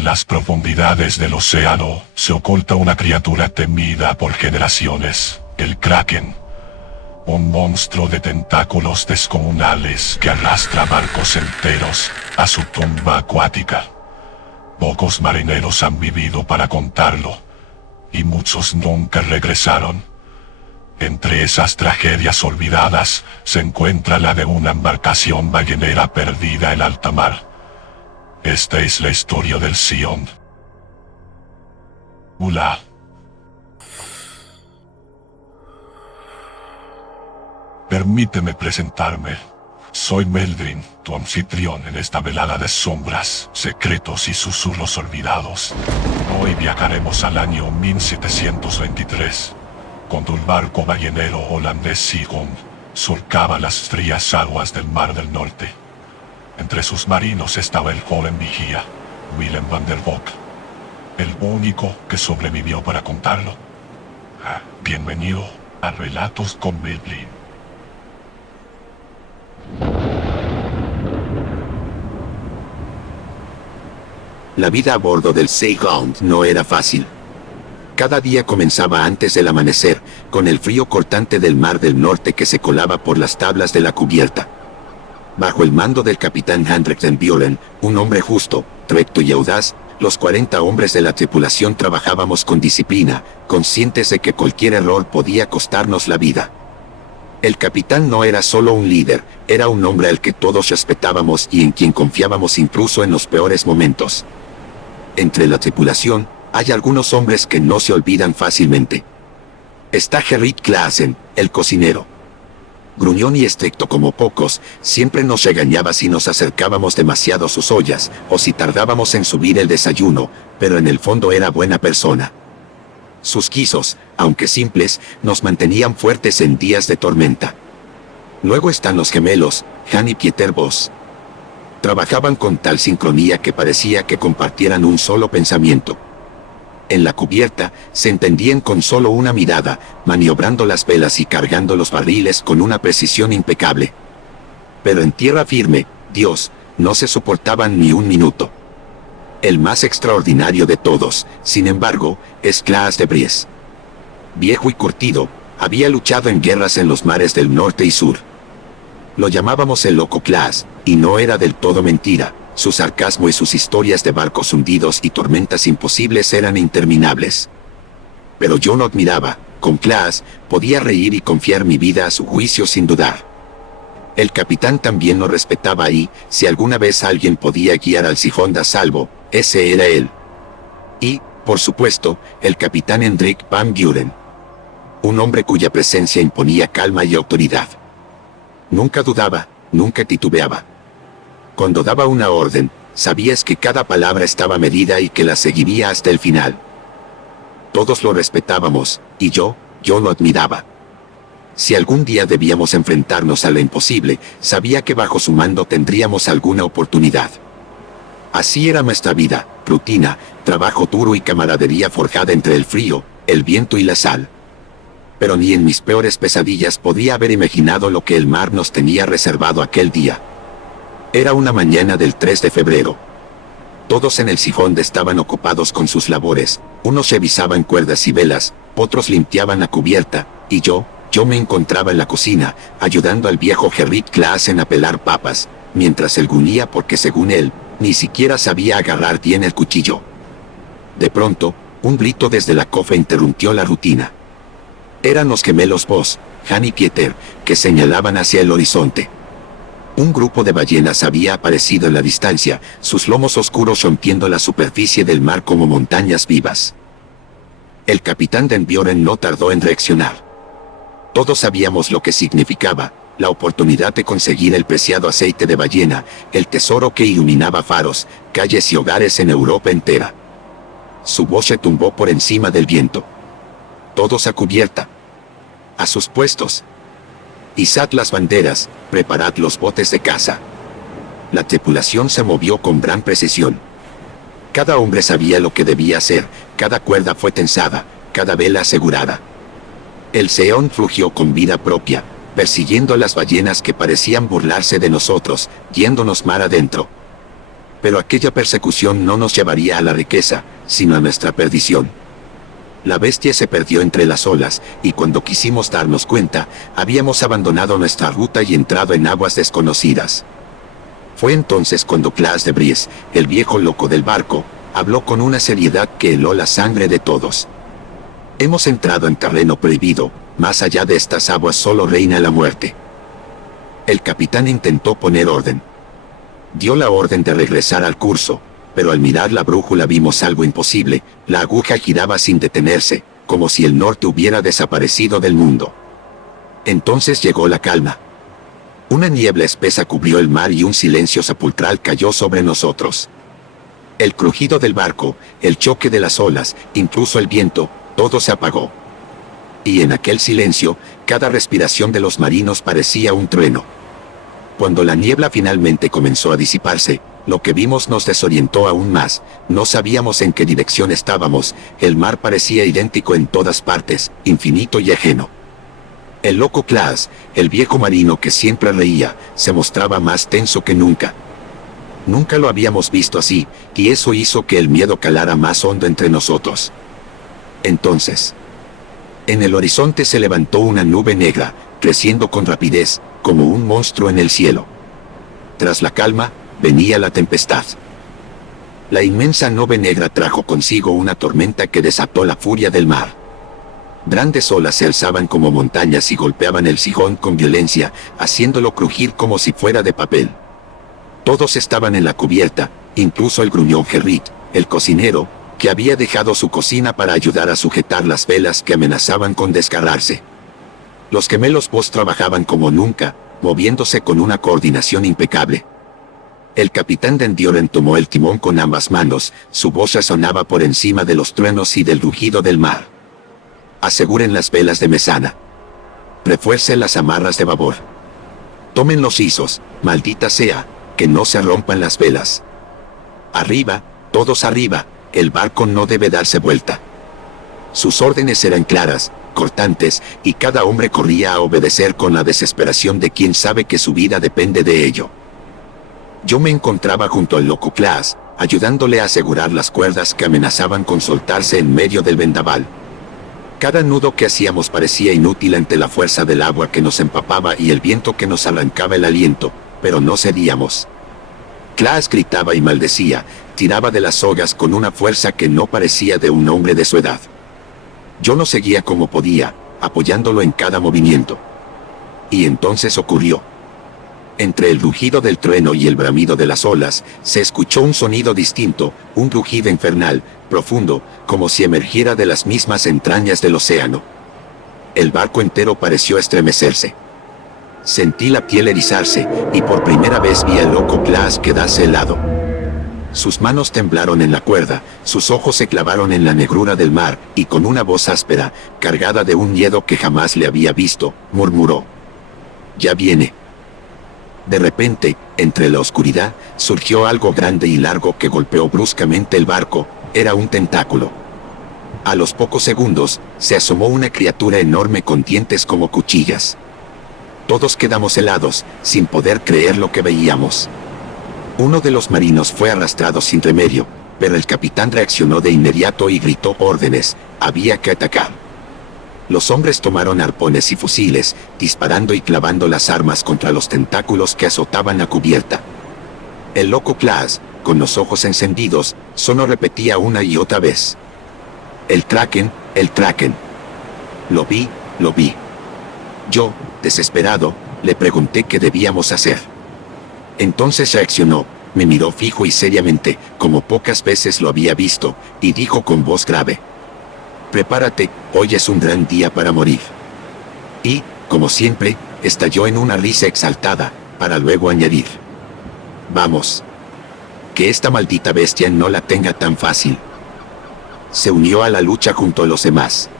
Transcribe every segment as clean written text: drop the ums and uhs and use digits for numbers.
En las profundidades del océano se oculta una criatura temida por generaciones, el Kraken. Un monstruo de tentáculos descomunales que arrastra barcos enteros a su tumba acuática. Pocos marineros han vivido para contarlo, y muchos nunca regresaron. Entre esas tragedias olvidadas se encuentra la de una embarcación ballenera perdida en alta mar. Esta es la historia del Sion. Hola. Permíteme presentarme. Soy Meldrin, tu anfitrión en esta velada de sombras, secretos y susurros olvidados. Hoy viajaremos al año 1723. Cuando el barco ballenero holandés Sigund surcaba las frías aguas del Mar del Norte. Entre sus marinos estaba el joven vigía, Willem van der Bock, el único que sobrevivió para contarlo. Bienvenido a Relatos con Meldrin. La vida a bordo del Sigund no era fácil. Cada día comenzaba antes del amanecer, con el frío cortante del Mar del Norte que se colaba por las tablas de la cubierta. Bajo el mando del capitán Hendrik den Bjoren, un hombre justo, recto y audaz, los 40 hombres de la tripulación trabajábamos con disciplina, conscientes de que cualquier error podía costarnos la vida. El capitán no era solo un líder, era un hombre al que todos respetábamos y en quien confiábamos incluso en los peores momentos. Entre la tripulación, hay algunos hombres que no se olvidan fácilmente. Está Gerrit Klaassen, el cocinero. Gruñón y estricto como pocos, siempre nos regañaba si nos acercábamos demasiado a sus ollas, o si tardábamos en subir el desayuno, pero en el fondo era buena persona. Sus quisos, aunque simples, nos mantenían fuertes en días de tormenta. Luego están los gemelos, Han y Pieter Boss. Trabajaban con tal sincronía que parecía que compartieran un solo pensamiento. En la cubierta, se entendían con solo una mirada, maniobrando las velas y cargando los barriles con una precisión impecable. Pero en tierra firme, Dios, no se soportaban ni un minuto. El más extraordinario de todos, sin embargo, es Klaas de Vries. Viejo y curtido, había luchado en guerras en los mares del norte y sur. Lo llamábamos el loco Klaas, y no era del todo mentira. Su sarcasmo y sus historias de barcos hundidos y tormentas imposibles eran interminables. Pero yo no admiraba, con Klaas, podía reír y confiar mi vida a su juicio sin dudar. El capitán también nos respetaba y, si alguna vez alguien podía guiar al Sigund a salvo, ese era él. Y, por supuesto, el capitán Hendrik van Bjoren. Un hombre cuya presencia imponía calma y autoridad. Nunca dudaba, nunca titubeaba. Cuando daba una orden, sabías que cada palabra estaba medida y que la seguiría hasta el final. Todos lo respetábamos, y yo lo admiraba. Si algún día debíamos enfrentarnos a lo imposible, sabía que bajo su mando tendríamos alguna oportunidad. Así era nuestra vida, rutina, trabajo duro y camaradería forjada entre el frío, el viento y la sal. Pero ni en mis peores pesadillas podía haber imaginado lo que el mar nos tenía reservado aquel día. Era una mañana del 3 de febrero. Todos en el Sigund estaban ocupados con sus labores, unos revisaban cuerdas y velas, otros limpiaban la cubierta, y yo me encontraba en la cocina, ayudando al viejo Gerrit Klaassen a pelar papas, mientras él gruñía porque según él, ni siquiera sabía agarrar bien el cuchillo. De pronto, un grito desde la cofa interrumpió la rutina. Eran los gemelos Boss, Han y Pieter, que señalaban hacia el horizonte. Un grupo de ballenas había aparecido en la distancia, sus lomos oscuros rompiendo la superficie del mar como montañas vivas. El capitán den Bjoren no tardó en reaccionar. Todos sabíamos lo que significaba, la oportunidad de conseguir el preciado aceite de ballena, el tesoro que iluminaba faros, calles y hogares en Europa entera. Su voz retumbó por encima del viento. Todos a cubierta. A sus puestos. Izad las banderas, preparad los botes de caza. La tripulación se movió con gran precisión. Cada hombre sabía lo que debía hacer, cada cuerda fue tensada, cada vela asegurada. El Sion flugió con vida propia, persiguiendo a las ballenas que parecían burlarse de nosotros, yéndonos mar adentro. Pero aquella persecución no nos llevaría a la riqueza, sino a nuestra perdición. La bestia se perdió entre las olas, y cuando quisimos darnos cuenta, habíamos abandonado nuestra ruta y entrado en aguas desconocidas. Fue entonces cuando Klaas de Vries, el viejo loco del barco, habló con una seriedad que heló la sangre de todos. Hemos entrado en terreno prohibido, más allá de estas aguas solo reina la muerte. El capitán intentó poner orden. Dio la orden de regresar al curso, pero al mirar la brújula vimos algo imposible, la aguja giraba sin detenerse, como si el norte hubiera desaparecido del mundo. Entonces llegó la calma. Una niebla espesa cubrió el mar y un silencio sepulcral cayó sobre nosotros. El crujido del barco, el choque de las olas, incluso el viento, todo se apagó. Y en aquel silencio, cada respiración de los marinos parecía un trueno. Cuando la niebla finalmente comenzó a disiparse, lo que vimos nos desorientó aún más, no sabíamos en qué dirección estábamos, el mar parecía idéntico en todas partes, infinito y ajeno. El loco Klaas, el viejo marino que siempre reía, se mostraba más tenso que nunca. Nunca lo habíamos visto así, y eso hizo que el miedo calara más hondo entre nosotros. Entonces, en el horizonte se levantó una nube negra, creciendo con rapidez, como un monstruo en el cielo. Tras la calma, venía la tempestad. La inmensa nube negra trajo consigo una tormenta que desató la furia del mar. Grandes olas se alzaban como montañas y golpeaban el Gijón con violencia, haciéndolo crujir como si fuera de papel. Todos estaban en la cubierta, incluso el gruñón Gerrit, el cocinero, que había dejado su cocina para ayudar a sujetar las velas que amenazaban con desgarrarse. Los gemelos Voss trabajaban como nunca, moviéndose con una coordinación impecable. El capitán Den Dioren tomó el timón con ambas manos, su voz resonaba por encima de los truenos y del rugido del mar. Aseguren las velas de mesana. Refuercen las amarras de babor. Tomen los izos, maldita sea, que no se rompan las velas. Arriba, todos arriba, el barco no debe darse vuelta. Sus órdenes eran claras, cortantes, y cada hombre corría a obedecer con la desesperación de quien sabe que su vida depende de ello. Yo me encontraba junto al loco Klaas, ayudándole a asegurar las cuerdas que amenazaban con soltarse en medio del vendaval. Cada nudo que hacíamos parecía inútil ante la fuerza del agua que nos empapaba y el viento que nos arrancaba el aliento, pero no cedíamos. Klaas gritaba y maldecía, tiraba de las sogas con una fuerza que no parecía de un hombre de su edad. Yo lo seguía como podía, apoyándolo en cada movimiento. Y entonces ocurrió. Entre el rugido del trueno y el bramido de las olas, se escuchó un sonido distinto, un rugido infernal, profundo, como si emergiera de las mismas entrañas del océano. El barco entero pareció estremecerse. Sentí la piel erizarse, y por primera vez vi al loco Klaas quedarse helado. Sus manos temblaron en la cuerda, sus ojos se clavaron en la negrura del mar, y con una voz áspera, cargada de un miedo que jamás le había visto, murmuró: «Ya viene». De repente, entre la oscuridad, surgió algo grande y largo que golpeó bruscamente el barco, era un tentáculo. A los pocos segundos, se asomó una criatura enorme con dientes como cuchillas. Todos quedamos helados, sin poder creer lo que veíamos. Uno de los marinos fue arrastrado sin remedio, pero el capitán reaccionó de inmediato y gritó órdenes: había que atacar. Los hombres tomaron arpones y fusiles, disparando y clavando las armas contra los tentáculos que azotaban la cubierta. El loco Klaas, con los ojos encendidos, solo repetía una y otra vez: «El Kraken, el Kraken». Lo vi, lo vi. Yo, desesperado, le pregunté qué debíamos hacer. Entonces reaccionó, me miró fijo y seriamente, como pocas veces lo había visto, y dijo con voz grave: «Prepárate, hoy es un gran día para morir». Y, como siempre, estalló en una risa exaltada, para luego añadir: «Vamos. Que esta maldita bestia no la tenga tan fácil». Se unió a la lucha junto a los demás.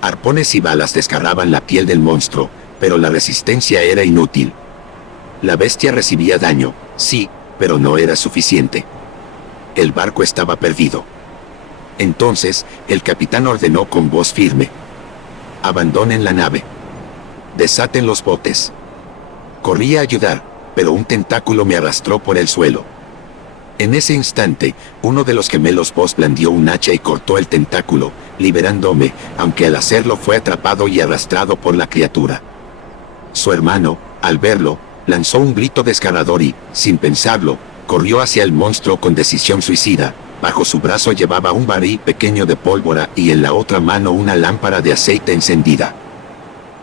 Arpones y balas desgarraban la piel del monstruo, pero la resistencia era inútil. La bestia recibía daño, sí, pero no era suficiente. El barco estaba perdido. Entonces, el capitán ordenó con voz firme: «Abandonen la nave. Desaten los botes». Corrí a ayudar, pero un tentáculo me arrastró por el suelo. En ese instante, uno de los gemelos Voss blandió un hacha y cortó el tentáculo, liberándome, aunque al hacerlo fue atrapado y arrastrado por la criatura. Su hermano, al verlo, lanzó un grito desgarrador y, sin pensarlo, corrió hacia el monstruo con decisión suicida. Bajo su brazo llevaba un barril pequeño de pólvora y en la otra mano una lámpara de aceite encendida.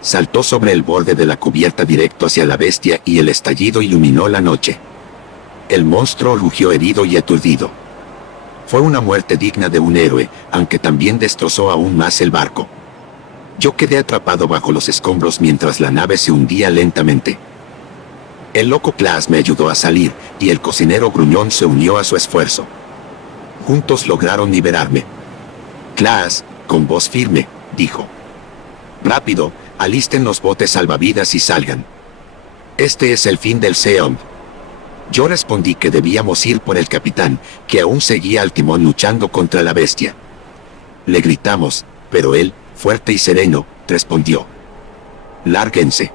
Saltó sobre el borde de la cubierta directo hacia la bestia y el estallido iluminó la noche. El monstruo rugió herido y aturdido. Fue una muerte digna de un héroe, aunque también destrozó aún más el barco. Yo quedé atrapado bajo los escombros mientras la nave se hundía lentamente. El loco Klaas me ayudó a salir, y el cocinero gruñón se unió a su esfuerzo. Juntos lograron liberarme. Klaas, con voz firme, dijo: «Rápido, alisten los botes salvavidas y salgan. Este es el fin del Seom». Yo respondí que debíamos ir por el capitán, que aún seguía al timón luchando contra la bestia. Le gritamos, pero él, fuerte y sereno, respondió: «Lárguense.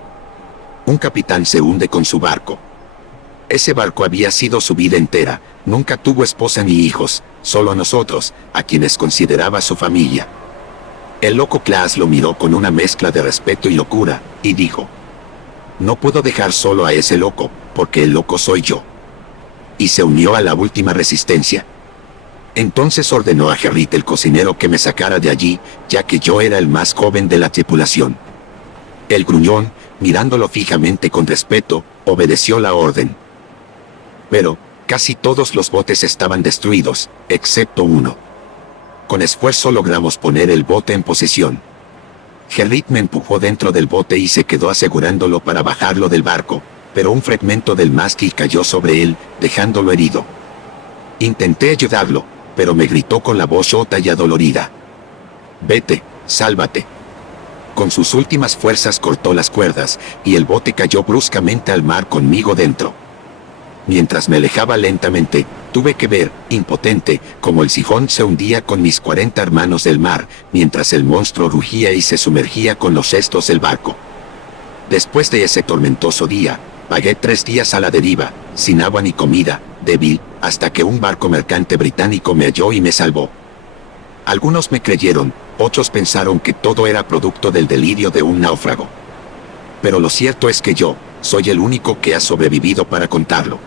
Un capitán se hunde con su barco». Ese barco había sido su vida entera, nunca tuvo esposa ni hijos, solo nosotros, a quienes consideraba su familia. El loco Klaas lo miró con una mezcla de respeto y locura, y dijo: «No puedo dejar solo a ese loco, porque el loco soy yo». Y se unió a la última resistencia. Entonces ordenó a Gerrit el cocinero que me sacara de allí, ya que yo era el más joven de la tripulación. El gruñón, mirándolo fijamente con respeto, obedeció la orden. Pero, casi todos los botes estaban destruidos, excepto uno. Con esfuerzo logramos poner el bote en posición. Gerrit me empujó dentro del bote y se quedó asegurándolo para bajarlo del barco, pero un fragmento del mástil cayó sobre él, dejándolo herido. Intenté ayudarlo, pero me gritó con la voz rota y adolorida: «Vete, sálvate». Con sus últimas fuerzas cortó las cuerdas, y el bote cayó bruscamente al mar conmigo dentro. Mientras me alejaba lentamente, tuve que ver, impotente, como el sifón se hundía con mis 40 hermanos del mar, mientras el monstruo rugía y se sumergía con los restos del barco. Después de ese tormentoso día, vagué 3 días a la deriva, sin agua ni comida, débil, hasta que un barco mercante británico me halló y me salvó. Algunos me creyeron, otros pensaron que todo era producto del delirio de un náufrago. Pero lo cierto es que yo, soy el único que ha sobrevivido para contarlo.